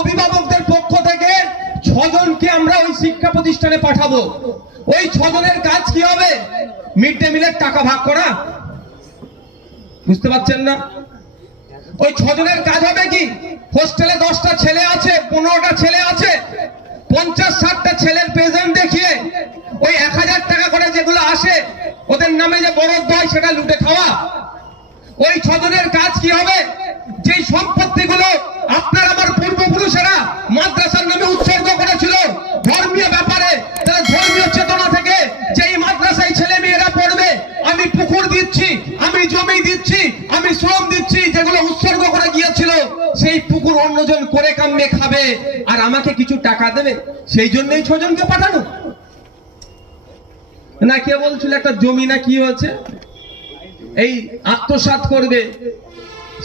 অভিভাবকদের পক্ষ থেকে 6 জনকে আমরা ওই শিক্ষা প্রতিষ্ঠানে পাঠাবো। ওই 6 জনের কাজ কি হবে? মিড ডে মিলের টাকা ভাগ করা। বুঝতে পারছেন না? ওই 6 জনের কাজ হবে কি? হোস্টেলে 10টা ছেলে আছে, 15টা ছেলে আছে, 50-60টা ছেলের প্রেজেন্ট দেখিয়ে ওই 1000 টাকা করে যেগুলো আসে ওদের নামে যে বরাদ্দ হয় সেটা লুটে খাওয়া। ওই 6 জনের কাজ কি হবে? যে সম্পত্তিগুলো আপনার আমার পূর্বপুরুষেরা মাদ্রাসার নামে উৎসর্গ করেছিল ধর্মীয় ব্যাপারে, তারা ধর্মীয় চেতনা থেকে যেই মাদ্রাসায় ছেলে মেয়েরা পড়বে, আমি পুকুর দিচ্ছি, আমি জমি দিচ্ছি, আমি শ্রম দিচ্ছি, যেগুলো উৎসর্গ করে গিয়েছিল সেই পুকুর অন্যজন করে কামড়ে খাবে আর আমাকে কিছু টাকা দেবে, সেই জন্যই 6 জনকে পাঠানো। না কে বলছিল একটা জমি না কি হয়েছে এই আত্মসাৎ করবে,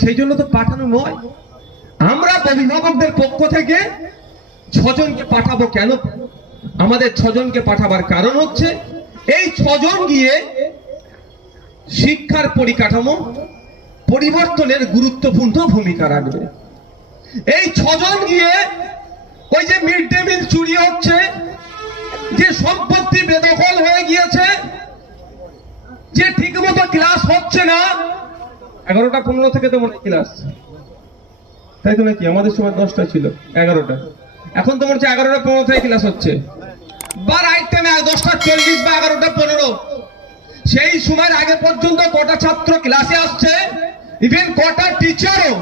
সেই জন্য তো পাঠানো নয়। আমরা অভিভাবকদের পক্ষ থেকে 6 জনকে পাঠাবো। কেন আমাদের 6 জনকে পাঠাবার কারণ হচ্ছে এই 6 জন গিয়ে শিক্ষার পরিকাঠামো পরিবর্তনের গুরুত্বপূর্ণ ভূমিকা রাখবে। এই 6 জন গিয়ে ওই যে মিড ডে মিল চুরি হচ্ছে, যে সম্পত্তি বেদখল হয়ে গিয়েছে, যে ঠিকমতো ক্লাস হচ্ছে না, 11টা 15 থেকে তো মনে ক্লাস, তাই তো নাকি? আমাদের সময় 10টা ছিল, 11টা, এখন তো মনে হচ্ছে 11টা 15 থেকে ক্লাস হচ্ছে, বা রাইট টাইমে 10টা 40 বা 11টা 15। সেই সময়ের আগে পর্যন্ত কটা ছাত্র ক্লাসে আসছে, ইভেন কটা টিচারও